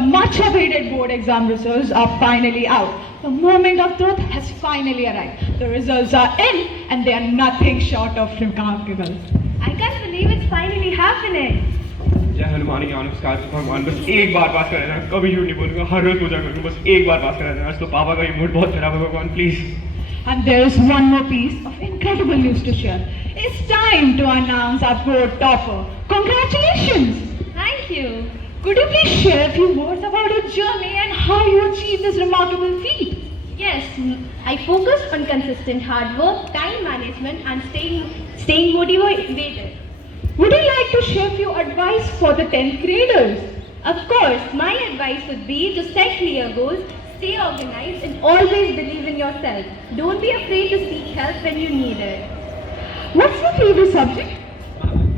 much awaited board exam results are finally out. The moment of truth has finally arrived. The results are in and they are nothing short of remarkable. I can't believe it's finally happening. जय हनुमान ज्ञान नमस्कार भगवान, बस एक बार पास करा देना, कभी झूठ नहीं बोलूंगा, हर रोज पूजा करूंगा, बस एक बार पास करा देना। आज तो पापा का ये मूड बहुत खराब है भगवान, please. And there is one more piece of incredible news to share. It's time to announce our board topper. Congratulations! Thank you. Could you please share a few words about your journey and how you achieved this remarkable feat? Yes, I focused on consistent hard work, time management and staying motivated. Would you like to share a few advice for the 10th graders? Of course, my advice would be to set clear goals, stay organized and always believe in yourself. Don't be afraid to seek help when you need it. What's your favorite subject?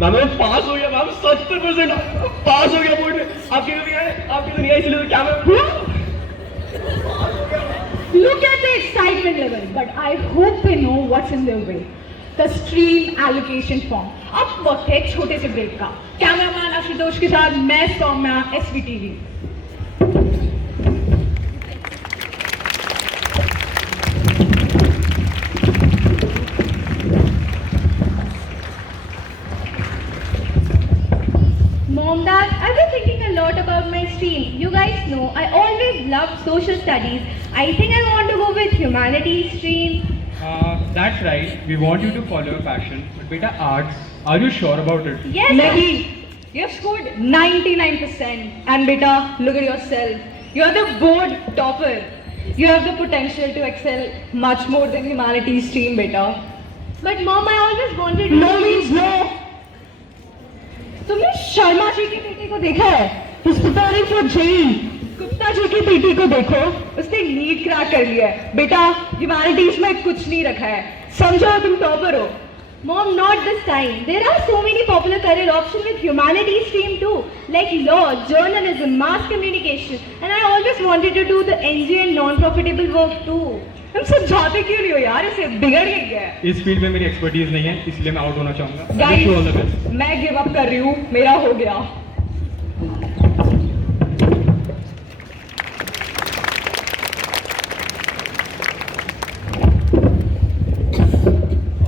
Ma'am मैं पास हो गया ma'am, 70% पास हो गया board में। आपके तो नहीं आए, आपके तो नहीं आए, इसलिए तो क्या मैं Look at the excitement level, but I hope they know what's in their way. The stream allocation form. अब वक्त है एक छोटे से ब्रेक का। कैमरामैन आशुतोष के साथ मैं Saumya, SVTV। Mom, Dad, I've been thinking a lot about my stream. You guys know I always loved social studies. I think I want to go with humanities stream. That's right. We want you to follow your passion. But beta arts, are you sure about it? Yes. Nahi, you have scored 99%. And beta, look at yourself. You are the board topper. You have the potential to excel much more than humanities stream, beta. But Mom, I always wanted to... No means no. तुमने शर्मा जी की बेटी को देखा है? He's preparing for JEE. Gupta ji की बेटी को देखो, उसने नीट क्रैक कर लिया है। बेटा, ह्यूमैनिटीज में कुछ नहीं रखा है। समझो तुम टॉपर हो। Mom, not this time. There are so many popular career options with humanities stream too, like law, journalism, mass communication, and I always wanted to do the NGO and non-profitable work too. तुम समझाते क्यों नहीं हो यार? इसे बिगड़ गया है। इस फील्ड में मेरी एक्सपर्टीज नहीं है, इसलिए मैं आउट होना चाहूंगा। Guys, मैं गिव अप कर रही हूँ, मेरा हो गया।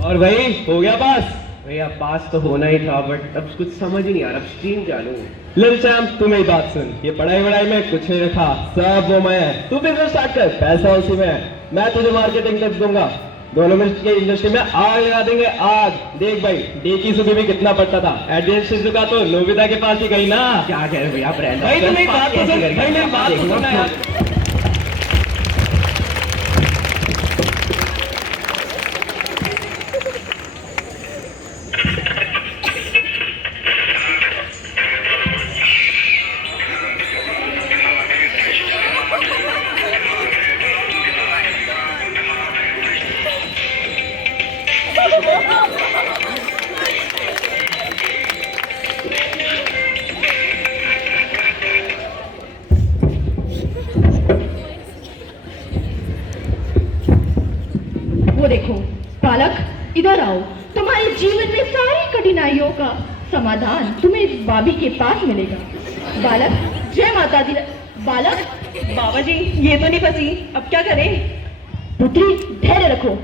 और भाई हो गया पास? भैया पास तो होना ही था, बट अब कुछ समझ ही नहीं आ रहा, अब स्ट्रीम क्या लूं? लिल चैम्प, तू मेरी बात सुन, ये पढ़ाई में कुछ नहीं रखा, सब वो मैं है। तू बिजनेस स्टार्ट कर, पैसा उसी में है। मैं तुझे मार्केटिंग टिप्स दूंगा, दोनों मिल के इंडस्ट्री में आग लगा देंगे, आग। देख भाई, डे की सुबह भी कितना पड़ता था, एडजेंट शिजुका तो नोबिता के पास ही गई ना। क्या कह रहे भैया ब्रांड? भाई तुम मेरी बात तो सुन, भाई मेरी बात तो सुन यार। वो देखो बालक, इधर आओ। तुम्हारे जीवन में सारी कठिनाइयों का समाधान तुम्हें भाभी के पास मिलेगा। बालक, जय माता दी। बालक, बाबा जी, ये तो नहीं फंसी, अब क्या करें? पुत्री, धैर्य रखो।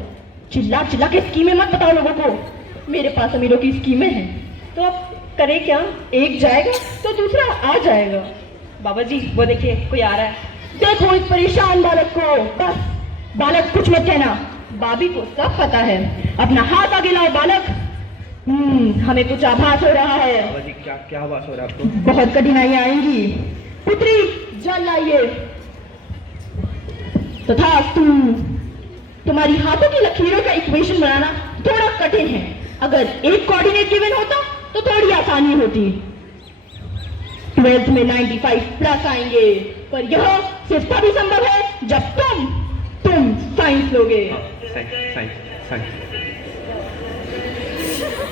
चिल्ला चिल्ला के स्कीमें मत बताओ लोगों को। मेरे पास अमीरों की स्कीमें हैं। तो अब करें क्या? एक जाएगा तो दूसरा आ जाएगा। बाबा जी, वो देखिए कोई आ रहा है। देखो इस परेशान बालक को। बस बालक, कुछ मत कहना, भाभी को सब पता है। अपना हाथ आगे लाओ बालक। हमें कुछ आभास हो रहा है। बाबा जी, क्या क्या आभास हो रहा है आपको? बहुत कठिनाइयां आएंगी। पुत्री, जल लाइए। तथास्तु। तुम्हारी हाथों की लकीरों का इक्वेशन बनाना थोड़ा कठिन है। अगर एक कोऑर्डिनेट गिवन होता तो थोड़ी आसानी होती। 12th में 95 प्लस आएंगे, पर यह सिर्फ तभी संभव है जब तुम साइंस लोगे।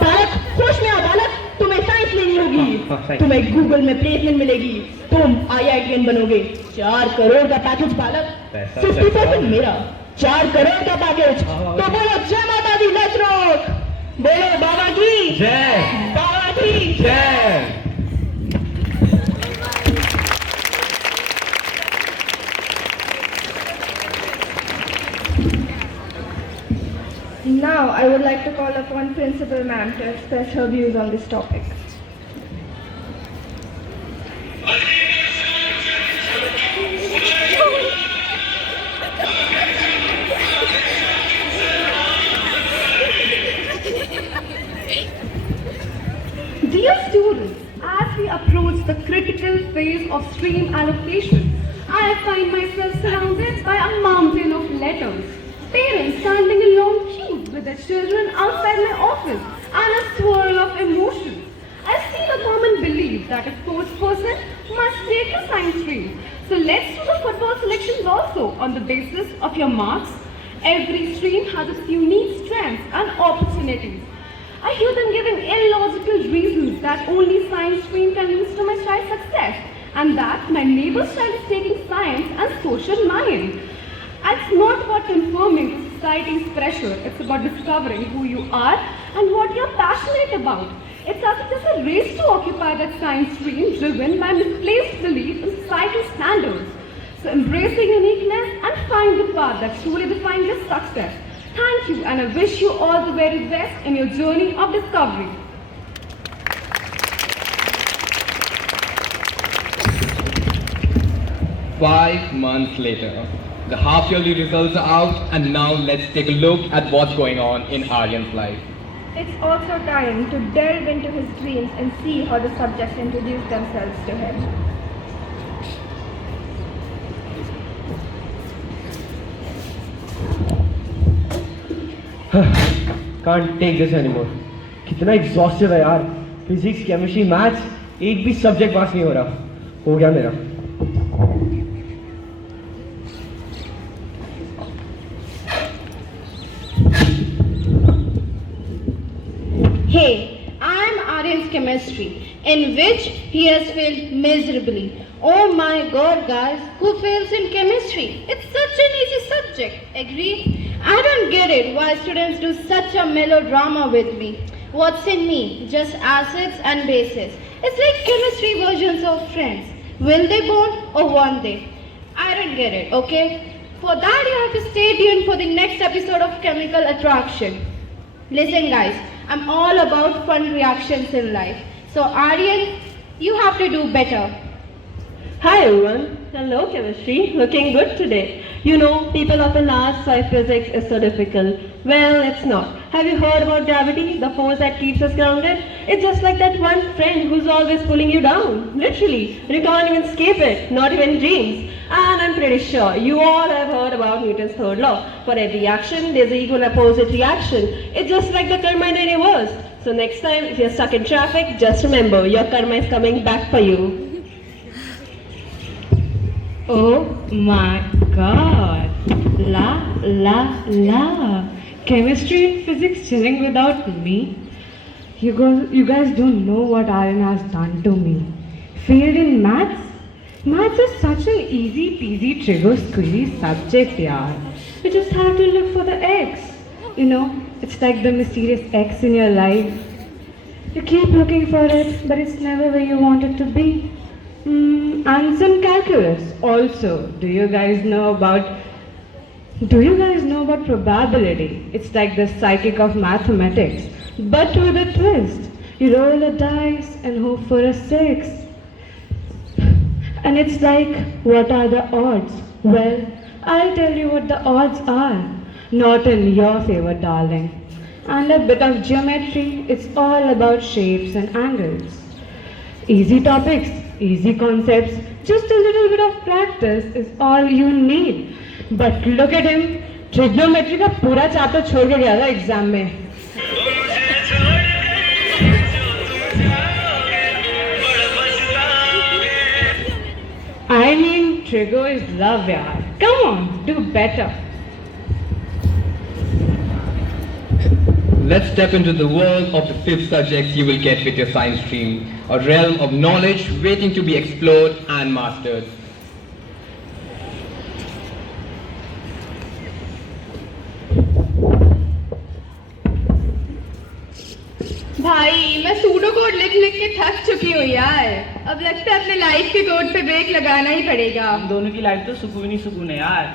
बालक, होश में आओ बालक, तुम्हें साइंस लेनी होगी। तुम्हें गूगल में प्लेसमेंट मिलेगी, तुम IITian बनोगे। 4 करोड़ का पैकेज बालक, 50% मेरा। 4 करोड़ का पैकेज। तो बोलो जय माता दी, लेट्स रॉक। बोलो बाबा की जय, बाबा की जय। Now, I would like to call upon Principal Ma'am to express her views on this topic. Dear students, as we approach the critical phase of stream allocation, I find myself surrounded by a mountain of letters. Parents standing in long queues with their children outside my office and a swirl of emotions. I see the common belief that a sports person must take a science stream. So let's do the football selections also on the basis of your marks. Every stream has its unique strengths and opportunities. I hear them giving illogical reasons that only science stream can lead to my child's success and that my neighbor's child is taking science and social mind. It's not about conforming to society's pressure, it's about discovering who you are and what you're passionate about. It's as if there's a race to occupy that science stream driven by misplaced belief in societal standards. So embrace your uniqueness and find the path that truly defines your success. Thank you and I wish you all the very best in your journey of discovery. Five months later, the half-yearly results are out and now let's take a look at what's going on in Aryan's life. It's also time to delve into his dreams and see how the subjects introduce themselves to him. Can't take this anymore. कितना exhaustive है यार. Physics, chemistry, maths, एक भी subject पास नहीं हो रहा. हो गया मेरा. Hey, I'm Aryan's chemistry, in which he has failed miserably. Oh my god, guys, who fails in chemistry? It's such an easy subject, agree? I don't get it why students do such a melodrama with me. What's in me? Just acids and bases. It's like chemistry versions of Friends. Will they bond or won't they? I don't get it, okay? For that you have to stay tuned for the next episode of Chemical Attraction. Listen guys, I'm all about fun reactions in life. So Aryan, you have to do better. Hi everyone. Hello chemistry. Looking good today. You know, people often ask why physics is so difficult. Well, it's not. Have you heard about gravity, the force that keeps us grounded? It's just like that one friend who's always pulling you down. Literally. And you can't even escape it. Not even in dreams. And I'm pretty sure you all have heard about Newton's third law. For every action, there's an equal and opposite reaction. It's just like the karma in a reverse. So next time, if you're stuck in traffic, just remember, your karma is coming back for you. Oh my god. La la la. Chemistry and physics chilling without me. You guys don't know what Aryan has done to me. Failed in maths? Maths is such an easy peasy trigger squeezy subject, yaar. You just have to look for the X. You know, it's like the mysterious X in your life. You keep looking for it, but it's never where you want it to be. And some calculus also. Do you guys know about probability? It's like the psychic of mathematics, but with a twist. You roll a dice and hope for a 6. And it's like, what are the odds? Well, I'll tell you what the odds are. Not in your favor, darling. And a bit of geometry, it's all about shapes and angles. Easy topics, easy concepts, just a little bit of practice is all you need. But look at him, trigonometry का पूरा chapter छोड़ के गया था exam में. I mean, trigo is love, yaar. Come on, do better. Let's step into the world of the 5th subjects you will get with your science stream, a realm of knowledge waiting to be explored and mastered. भाई मैं pseudo code लिख लिख के थक चुकी हूँ यार. अब लगता है अपने लाइफ के कोड पे ब्रेक लगाना ही पड़ेगा. हम दोनों की लाइफ तो सुकून ही सुकून है यार.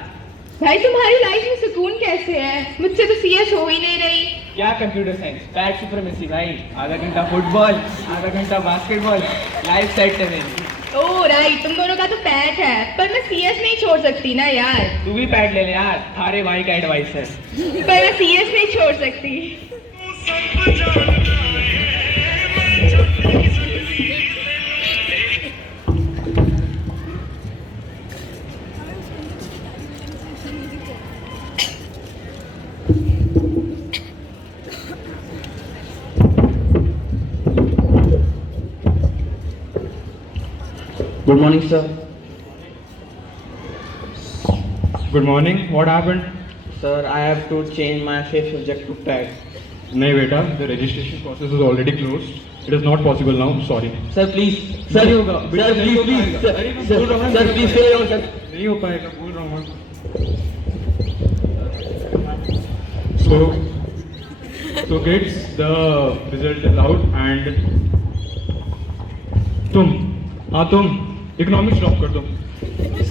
भाई तुम्हारी लाइफ में सुकून कैसे है? मुझसे तो सीएस हो ही नहीं रही। क्या कंप्यूटर साइंस, बैट सुपरमेसी भाई। आधा घंटा फुटबॉल, आधा घंटा बास्केटबॉल, लाइफ सेट है मेरी। ओह राइट, तुम दोनों का तो पैट है, पर मैं सीएस नहीं छोड़ सकती ना यार। तू भी पैड ले ले यार, थारे भाई का एडवाइस है। पर मैं सीएस नहीं छोड़ सकती। Good morning, sir. Good morning. What happened? Sir, I have to change my fifth subject to PEG. No, beta. The registration process is already closed. It is not possible now. Sorry. Sir, please. Sir, please. Sir, please say your sir. नहीं हो पाएगा, बोल रहा हूँ। So kids, the result is out and तुम economics drop कर दो.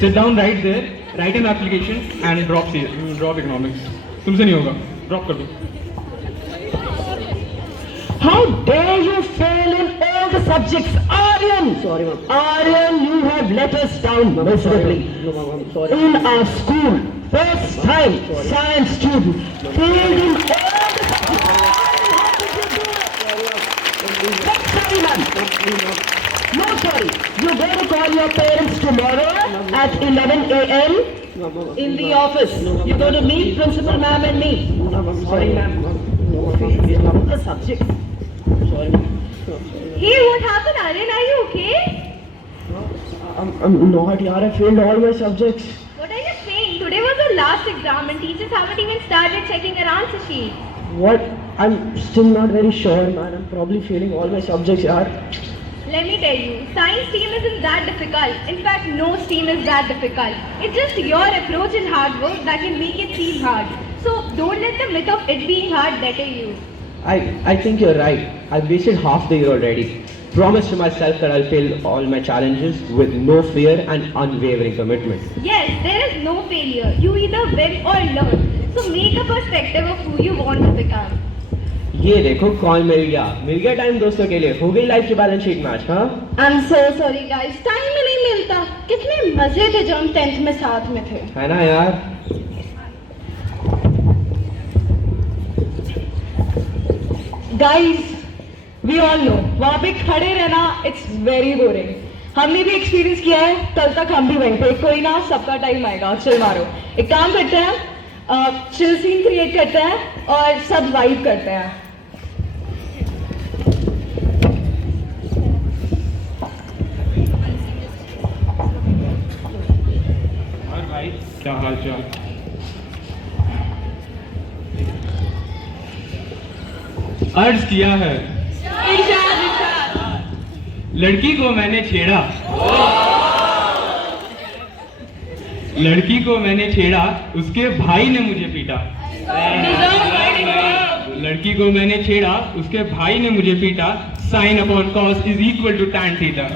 Sit down right there, write an application and drop economics. तुमसे नहीं होगा, drop कर दो. How dare you fail in all the subjects, Aryan? Sorry, ma'am. Aryan, you have let us down miserably. No, ma'am, I'm sorry. In our school, first time, science student failed in all the subjects. Sorry, ma'am. No, sorry. You're going to call your parents tomorrow at 11 a.m. in the office. You're going to meet principal ma'am and me. Sorry, ma'am. The subjects. Hey, what happened, Aryan? Are you okay? I'm not, yaar. I failed all my subjects. What are you saying? Today was the last exam and teachers haven't even started checking our answer sheet. What? I'm still not very sure, man. I'm probably failing all my subjects, yaar. Let me tell you, science stream isn't that difficult. In fact, no stream is that difficult. It's just your approach and hard work that can make it seem hard. So don't let the myth of it being hard deter you. I think you're right. I've wasted half the year already. Promise to myself that I'll fail all my challenges with no fear and unwavering commitment. Yes, there is no failure. You either win or learn. So make a perspective of who you want to become. ये देखो कौन मिल गया time दोस्तों के लिए। हो गई life की बैलेंस शीट मैच। हाँ, I'm so sorry guys, time ही नहीं मिलता। कितने मजे थे जब हम 10th में साथ में थे। है ना यार। Guys, we all know, वहाँ पे खड़े रहना it's very boring. हमने भी एक्सपीरियंस किया है, कल तक हम भी वहीं थे। कोई ना, सबका टाइम आएगा, चिल मारो। एक काम करते हैं, चिल सीन क्रिएट करते हैं और सब वाइब करते हैं। और भाई क्या हाल चाल? अर्ज किया है, लड़की को मैंने छेड़ा, लड़की को मैंने छेड़ा, उसके भाई ने मुझे पीटा। लड़की को मैंने छेड़ा, उसके भाई ने मुझे पीटा। Sine upon cos is equal to tan theta.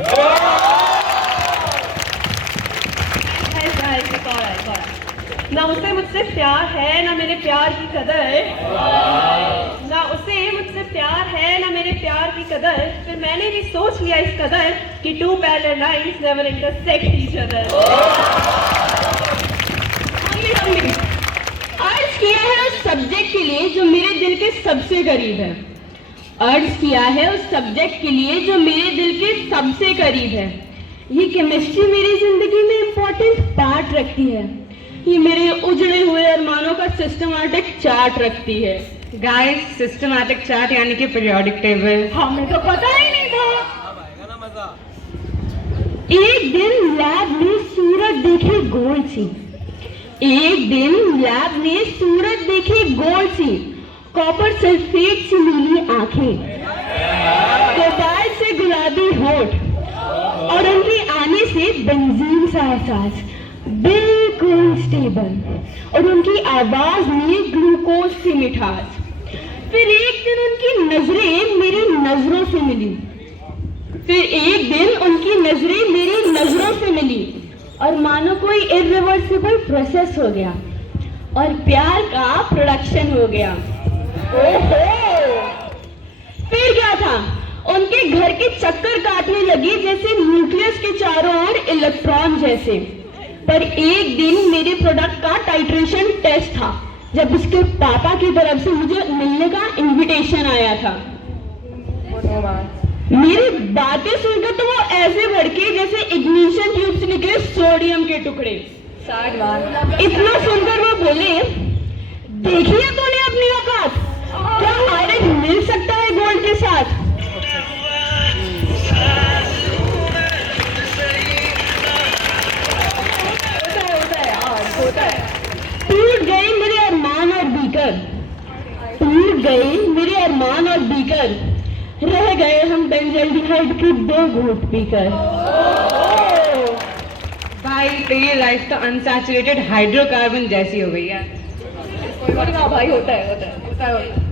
ना उसे मुझसे प्यार है, ना मेरे प्यार की कदर। ना उसे मुझसे प्यार है, ना मेरे प्यार की कदर। फिर मैंने भी सोच लिया इस कदर कि two parallel lines never intersect each other। अर्ज किया है उस सब्जेक्ट के लिए जो मेरे दिल के सबसे करीब है। अर्ज किया है उस सब्जेक्ट के लिए जो मेरे दिल के सबसे करीब है। ये केमिस्ट्री मेरी जिंदगी में इम्पोर्टेंट पार्ट रखती है। ये मेरे उजड़े हुए अरमानों का सिस्टमैटिक चार्ट रखती है। गाइस, सिस्टमैटिक चार्ट यानी कि पीरियोडिक टेबल। हमें तो पता ही नहीं था। एक दिन लैब में सूरज देखे गोल सी, एक दिन लैब में सूरज देखे गोल सी, कॉपर सल्फेट से नीली आंखें, कोबाल्ट से गुलाबी होठ और उनके आने से बेंजीन सा एहसास, बिल्कुल स्टेबल, और उनकी आवाज में ग्लूकोज से मिठास। फिर एक दिन उनकी नजरें मेरी नजरों से मिली, फिर एक दिन उनकी नजरें मेरी नजरों से मिली और मानो कोई इरिवर्सिबल प्रोसेस हो गया। और प्यार का प्रोडक्शन हो गया। ओहो! फिर क्या था? उनके घर के चक्कर काटने लगी जैसे न्यूक्लियस के चारों ओर इलेक्ट्रॉन जैसे। पर एक दिन मेरे प्रोडक्ट का टाइट्रेशन टेस्ट था, जब उसके पापा की तरफ से मुझे मिलने का इनविटेशन आया था। मेरी बातें सुनकर तो वो ऐसे भड़के जैसे इग्निशन ट्यूब से निकले सोडियम के टुकड़े। इतना सुनकर वो बोले, देखिए तूने अपनी औकात, क्या हारे मिल सकता है गोल्ड के साथ? टूट गए मेरे अरमान और बीकर, टूट गए मेरे अरमान और बीकर, रह गए हम बेंजल्डिहाइड के 2 घूंट पीकर। भाई तेरी लाइफ तो अनसैचुरेटेड हाइड्रोकार्बन जैसी हो गई यार। भाई होता है।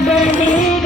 बने